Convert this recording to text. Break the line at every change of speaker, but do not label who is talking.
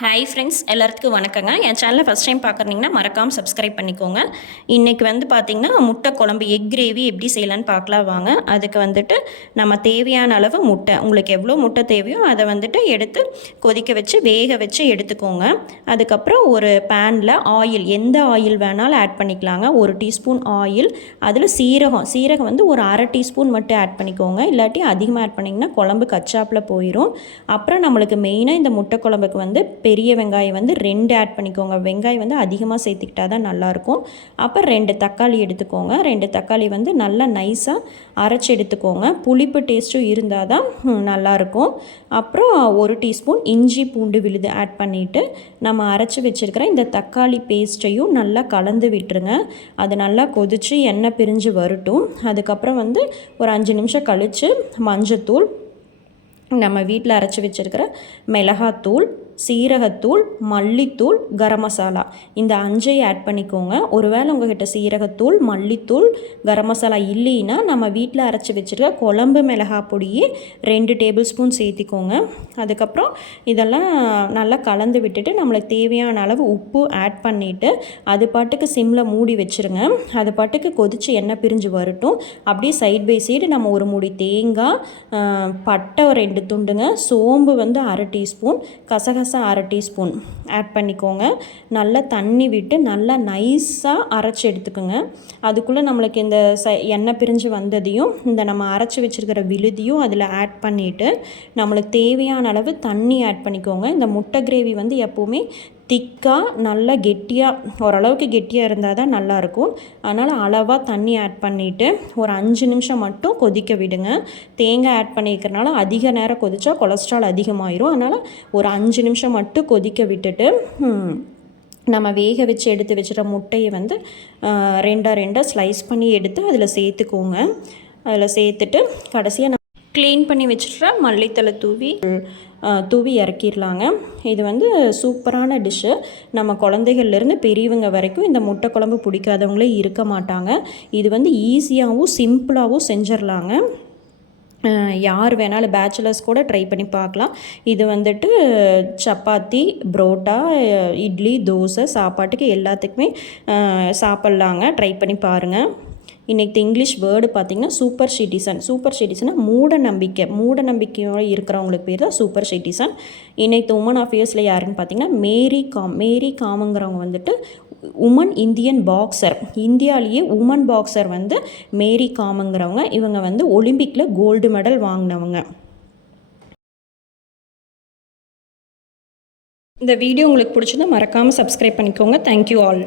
Hi friends எல்லாத்துக்கும் வணக்கங்க. என் சேனலில் ஃபஸ்ட் டைம் பார்க்குறீங்கன்னா மறக்காமல் சப்ஸ்கிரைப் பண்ணிக்கோங்க. இன்றைக்கி வந்து பார்த்திங்கன்னா முட்டை குழம்பு எக் கிரேவி எப்படி செய்யலான்னு பார்க்கலாம் வாங்க. அதுக்கு வந்துட்டு நம்ம தேவையான அளவு முட்டை. உங்களுக்கு எவ்வளோ முட்டை தேவையோ அதை வந்துட்டு எடுத்து கொதிக்க வச்சு வேக வச்சு எடுத்துக்கோங்க. அதுக்கப்புறம் ஒரு பேனில் ஆயில் எந்த ஆயில் வேணாலும் ஆட் பண்ணிக்கலாங்க. ஒரு டீஸ்பூன் ஆயில் அதில் சீரகம். சீரகம் வந்து ஒரு அரை டீஸ்பூன் மட்டும் ஆட் பண்ணிக்கோங்க. இல்லாட்டி அதிகமாக ஆட் பண்ணிங்கன்னா குழம்பு கச்சாப்பில் போயிடும் அப்புறம் நம்மளுக்கு மெயினாக இந்த முட்டை குழம்புக்கு வந்து பெரிய வெங்காயம் வந்து ரெண்டு ஆட் பண்ணிக்கோங்க. வெங்காயம் வந்து அதிகமாக சேர்த்துக்கிட்டா தான் நல்லாயிருக்கும். அப்புறம் ரெண்டு தக்காளி எடுத்துக்கோங்க. ரெண்டு தக்காளி வந்து நல்லா நைஸாக அரைச்சி எடுத்துக்கோங்க. புளிப்பு டேஸ்ட்டும் இருந்தால் தான் நல்லாயிருக்கும். அப்புறம் ஒரு டீஸ்பூன் இஞ்சி பூண்டு விழுது ஆட் பண்ணிவிட்டு நம்ம அரைச்சி வச்சுருக்கிற இந்த தக்காளி பேஸ்ட்டையும் நல்லா கலந்து விட்டுருங்க. அது நல்லா கொதித்து எண்ணெய் பிரிஞ்சு வரட்டும். அதுக்கப்புறம் வந்து ஒரு அஞ்சு நிமிஷம் கழித்து மஞ்சத்தூள் நம்ம வீட்டில் அரைச்சி வச்சுருக்கிற மிளகாத்தூள் சீரகத்தூள் மல்லித்தூள் கரம் மசாலா. இந்த அஞ்சையும் ஆட் பண்ணிக்கோங்க. ஒருவேளை உங்ககிட்ட சீரகத்தூள் மல்லித்தூள் கரம் மசாலா இல்லைன்னா நம்ம வீட்டில் அரைச்சி வச்சுருக்க குழம்பு மிளகா பொடியே ரெண்டு டேபிள் ஸ்பூன் சேர்த்திக்கோங்க. அதுக்கப்புறம் இதெல்லாம் நல்லா கலந்து விட்டுட்டு நம்மளுக்கு தேவையான அளவு உப்பு ஆட் பண்ணிவிட்டு அது பாட்டுக்கு சிம்மில் மூடி வச்சுருங்க. அது பாட்டுக்கு கொதித்து எண்ணெய் பிரிஞ்சு வரட்டும். அப்படியே சைட் பை சைடு நம்ம ஒரு மூடி தேங்காய் பட்டை ரெண்டு துண்டுங்க சோம்பு வந்து அரை டீஸ்பூன் கசகச கசகசா அரை டீஸ்பூன் ஆட் பண்ணிக்கோங்க. நல்லா தண்ணி விட்டு நல்லா நைஸாக அரைச்சி எடுத்துக்கோங்க. அதுக்குள்ளே நம்மளுக்கு இந்த ச எண்ணெய் பிரிஞ்சு வந்ததையும் இந்த நம்ம அரைச்சி வச்சுருக்கிற விழுதியும் அதில் ஆட் பண்ணிவிட்டு நம்மளுக்கு தேவையான அளவு தண்ணி ஆட் பண்ணிக்கோங்க. இந்த முட்டை கிரேவி வந்து எப்போவுமே திக்காக நல்லா கெட்டியாக ஓரளவுக்கு கெட்டியாக இருந்தால் தான் நல்லாயிருக்கும் அதனால் அளவாக தண்ணி ஆட் பண்ணிவிட்டு ஒரு அஞ்சு நிமிஷம் மட்டும் கொதிக்க விடுங்க. தேங்காய் ஆட் பண்ணிக்கிறனால அதிக நேரம் கொதித்தா கொலஸ்ட்ரால் அதிகமாயிரும். அதனால் ஒரு அஞ்சு நிமிஷம் மட்டும் கொதிக்க விட்டுட்டு நம்ம வேக வச்சு எடுத்து வச்சுட்ட முட்டையை வந்து ரெண்டாக ரெண்டாக ஸ்லைஸ் பண்ணி எடுத்து அதில் சேர்த்துக்கோங்க. அதில் சேர்த்துட்டு கடைசியாக க்ளீன் பண்ணி வச்சுட்டு மல்லித்தலை தூவி தூவி இறக்கிடலாங்க. இது வந்து சூப்பரான டிஷ்ஷு நம்ம குழந்தைகள்லேருந்து பெரியவங்க வரைக்கும் இந்த முட்டை குழம்பு பிடிக்காதவங்களே இருக்க மாட்டாங்க. இது வந்து ஈஸியாகவும் சிம்பிளாகவும் செஞ்சிடலாங்க. யார் வேணாலும் பேச்சுலர்ஸ் கூட ட்ரை பண்ணி பார்க்கலாம். இது வந்துட்டு சப்பாத்தி புரோட்டா இட்லி தோசை சாப்பாட்டுக்கு எல்லாத்துக்குமே சாப்பிட்லாங்க. ட்ரை பண்ணி பாருங்கள் இன்றைக்கி இங்கிலீஷ் வேர்டு பார்த்திங்கன்னா சூப்பர் சிட்டிசன் சூப்பர் சிட்டிசனாக மூட நம்பிக்கை மூட நம்பிக்கையோடு இருக்கிறவங்களுக்கு பேர் தான் சூப்பர் சிட்டிசன் இன்றைக்கு உமன் ஆஃப் இயர்ஸில் யாருன்னு பார்த்தீங்கன்னா மேரி காம் மேரி காமுங்கிறவங்க வந்துட்டு உமன் இந்தியன் பாக்ஸர் இந்தியாவிலேயே உமன் பாக்ஸர் வந்து மேரி காமுங்கிறவங்க இவங்க வந்து ஒலிம்பிக்கில் கோல்டு மெடல் வாங்கினவங்க. இந்த வீடியோ உங்களுக்கு பிடிச்சதும் மறக்காமல் சப்ஸ்கிரைப் பண்ணிக்கோங்க. Thank you all